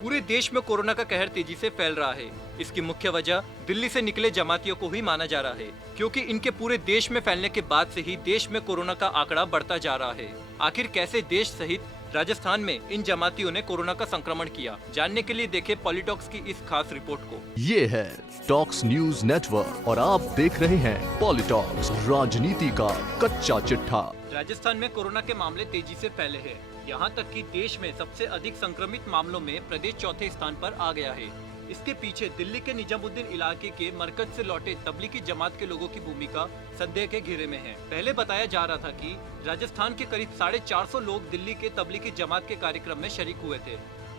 पूरे देश में कोरोना का कहर तेजी से फैल रहा है। इसकी मुख्य वजह दिल्ली से निकले जमातियों को ही माना जा रहा है, क्योंकि इनके पूरे देश में फैलने के बाद से ही देश में कोरोना का आंकड़ा बढ़ता जा रहा है। आखिर कैसे देश सहित राजस्थान में इन जमातियों ने कोरोना का संक्रमण किया, जानने के लिए देखें पॉलिटॉक्स की इस खास रिपोर्ट को। ये है टॉक्स न्यूज नेटवर्क और आप देख रहे हैं पॉलिटॉक्स, राजनीति का कच्चा चिट्ठा। राजस्थान में कोरोना के मामले तेजी से फैले हैं। यहाँ तक कि देश में सबसे अधिक संक्रमित मामलों में प्रदेश चौथे स्थान पर आ गया है। इसके पीछे दिल्ली के निजामुद्दीन इलाके के मरकज से लौटे तबलीगी जमात के लोगों की भूमिका संदेह के घेरे में है। पहले बताया जा रहा था कि राजस्थान के करीब 450 लोग दिल्ली के तबलीगी जमात के कार्यक्रम में शरीक हुए थे,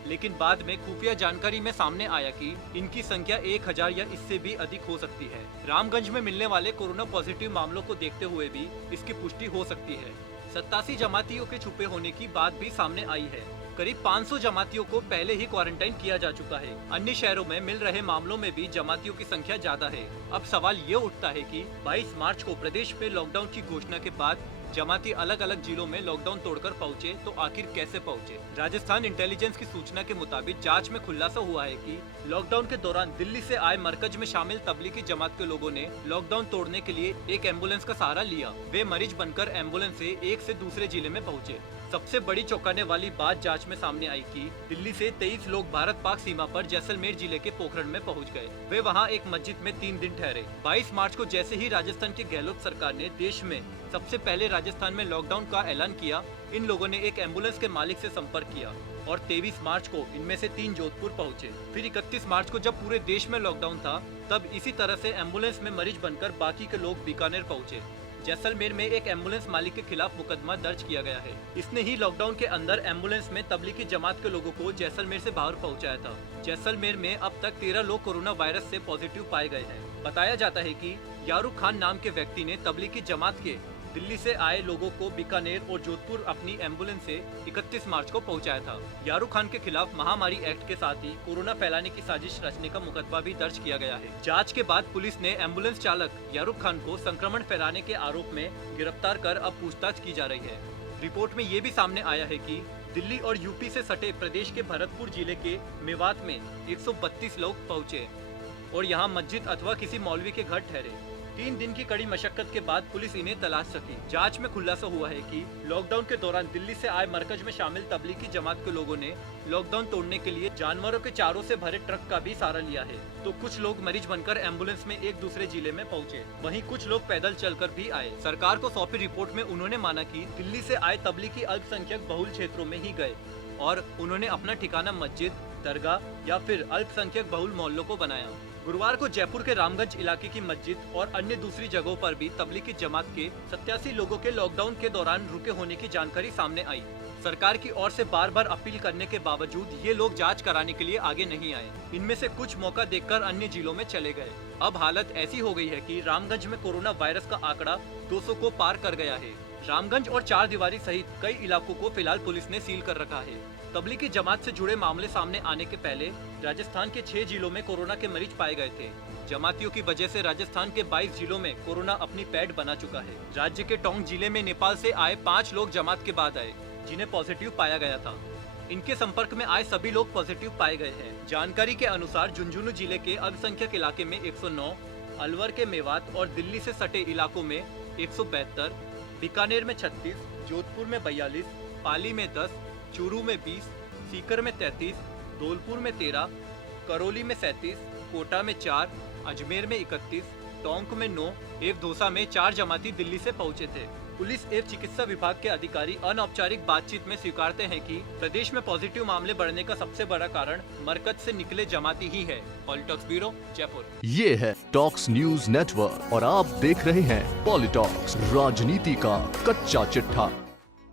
लेकिन बाद में खुफिया जानकारी में सामने आया कि इनकी संख्या 1000 या इससे भी अधिक हो सकती है। रामगंज में मिलने वाले कोरोना पॉजिटिव मामलों को देखते हुए भी इसकी पुष्टि हो सकती है। 87 जमातियों के छुपे होने की बात भी सामने आई है। करीब 500 जमातियों को पहले ही क्वारंटाइन किया जा चुका है। अन्य शहरों में मिल रहे मामलों में भी जमातियों की संख्या ज्यादा है। अब सवाल ये उठता है कि 22 मार्च को प्रदेश में लॉकडाउन की घोषणा के बाद जमाती अलग अलग जिलों में लॉकडाउन तोड़कर पहुंचे, तो आखिर कैसे पहुंचे? राजस्थान इंटेलिजेंस की सूचना के मुताबिक जांच में खुलासा हुआ है कि लॉकडाउन के दौरान दिल्ली से आए मरकज में शामिल तबलीगी जमात के लोगों ने लॉकडाउन तोड़ने के लिए एक एम्बुलेंस का सहारा लिया। वे मरीज बनकर एम्बुलेंस से एक से दूसरे जिले में पहुंचे। सबसे बड़ी चौंकाने वाली बात जांच में सामने आई कि दिल्ली से 23 लोग भारत पाक सीमा पर जैसलमेर जिले के पोखरण में पहुंच गए। वे वहां एक मस्जिद में 3 दिन ठहरे। 22 मार्च को जैसे ही राजस्थान की गहलोत सरकार ने देश में सबसे पहले राजस्थान में लॉकडाउन का ऐलान किया, इन लोगों ने एक एम्बुलेंस के मालिक से संपर्क किया और 23 मार्च को इनमें से 3 जोधपुर पहुंचे। फिर 31 मार्च को जब पूरे देश में लॉकडाउन था, तब इसी तरह से एम्बुलेंस में मरीज बनकर बाकी के लोग बीकानेर पहुंचे। जैसलमेर में एक एम्बुलेंस मालिक के खिलाफ मुकदमा दर्ज किया गया है। इसने ही लॉकडाउन के अंदर एम्बुलेंस में तबलीगी जमात के लोगों को जैसलमेर से बाहर पहुंचाया था। जैसलमेर में अब तक 13 लोग कोरोना वायरस से पॉजिटिव पाए गए हैं। बताया जाता है कि यारूख खान नाम के व्यक्ति ने तबलीगी जमात के दिल्ली से आए लोगों को बीकानेर और जोधपुर अपनी एम्बुलेंस से 31 मार्च को पहुंचाया था। यारूख खान के खिलाफ महामारी एक्ट के साथ ही कोरोना फैलाने की साजिश रचने का मुकदमा भी दर्ज किया गया है। जांच के बाद पुलिस ने एम्बुलेंस चालक यारूख खान को संक्रमण फैलाने के आरोप में गिरफ्तार कर अब पूछताछ की जा रही है। रिपोर्ट में ये भी सामने आया है कि दिल्ली और यूपी से सटे प्रदेश के भरतपुर जिले के मेवात में 132 लोग पहुँचे और यहाँ मस्जिद अथवा किसी मौलवी के घर ठहरे। 3 दिन की कड़ी मशक्कत के बाद पुलिस इन्हें तलाश सकी। जांच में खुलासा हुआ है कि लॉकडाउन के दौरान दिल्ली से आए मरकज में शामिल तबलीगी जमात के लोगों ने लॉकडाउन तोड़ने के लिए जानवरों के चारों से भरे ट्रक का भी सहारा लिया है। तो कुछ लोग मरीज बनकर एम्बुलेंस में एक दूसरे जिले में पहुंचे, वहीं कुछ लोग पैदल चलकर भी आए। सरकार को सौंपी रिपोर्ट में उन्होंने माना कि दिल्ली से आए तबलीगी अल्पसंख्यक बहुल क्षेत्रों में ही गए और उन्होंने अपना ठिकाना मस्जिद, दरगाह या फिर अल्पसंख्यक बहुल मोहल्लों को बनाया। गुरुवार को जयपुर के रामगंज इलाके की मस्जिद और अन्य दूसरी जगहों पर भी तबलीगी जमात के 87 लोगों के लॉकडाउन के दौरान रुके होने की जानकारी सामने आई। सरकार की ओर से बार बार अपील करने के बावजूद ये लोग जांच कराने के लिए आगे नहीं आए। इनमें से कुछ मौका देखकर अन्य जिलों में चले गए। अब हालत ऐसी हो गई है कि रामगंज में कोरोना वायरस का आंकड़ा 200 को पार कर गया है। रामगंज और चार दीवारी सहित कई इलाकों को फिलहाल पुलिस ने सील कर रखा है। तबलीगी जमात से जुड़े मामले सामने आने के पहले राजस्थान के 6 जिलों में कोरोना के मरीज पाए गए थे। जमातियों की वजह से राजस्थान के 22 जिलों में कोरोना अपनी पैठ बना चुका है। राज्य के टोंक जिले में नेपाल से आए 5 लोग जमात के बाद आए, जिन्हें पॉजिटिव पाया गया था। इनके संपर्क में आए सभी लोग पॉजिटिव पाए गए हैं। जानकारी के अनुसार झुंझुनू जिले के अल्पसंख्यक इलाके में 109, अलवर के मेवात और दिल्ली से सटे इलाकों में 172, बीकानेर में 36, जोधपुर में 42, पाली में 10, चूरू में 20, सीकर में 33, धौलपुर में 13, करौली में 37, कोटा में 4, अजमेर में 31, टोंक में 9 एवं दौसा में 4 जमाती दिल्ली से पहुंचे थे। पुलिस एवं चिकित्सा विभाग के अधिकारी अनौपचारिक बातचीत में स्वीकारते हैं कि प्रदेश में पॉजिटिव मामले बढ़ने का सबसे बड़ा कारण मरकज से निकले जमाती ही है। पॉलिटॉक्स ब्यूरो, जयपुर। ये है टॉक्स न्यूज नेटवर्क और आप देख रहे हैं पॉलिटॉक्स, राजनीति का कच्चा चिट्ठा।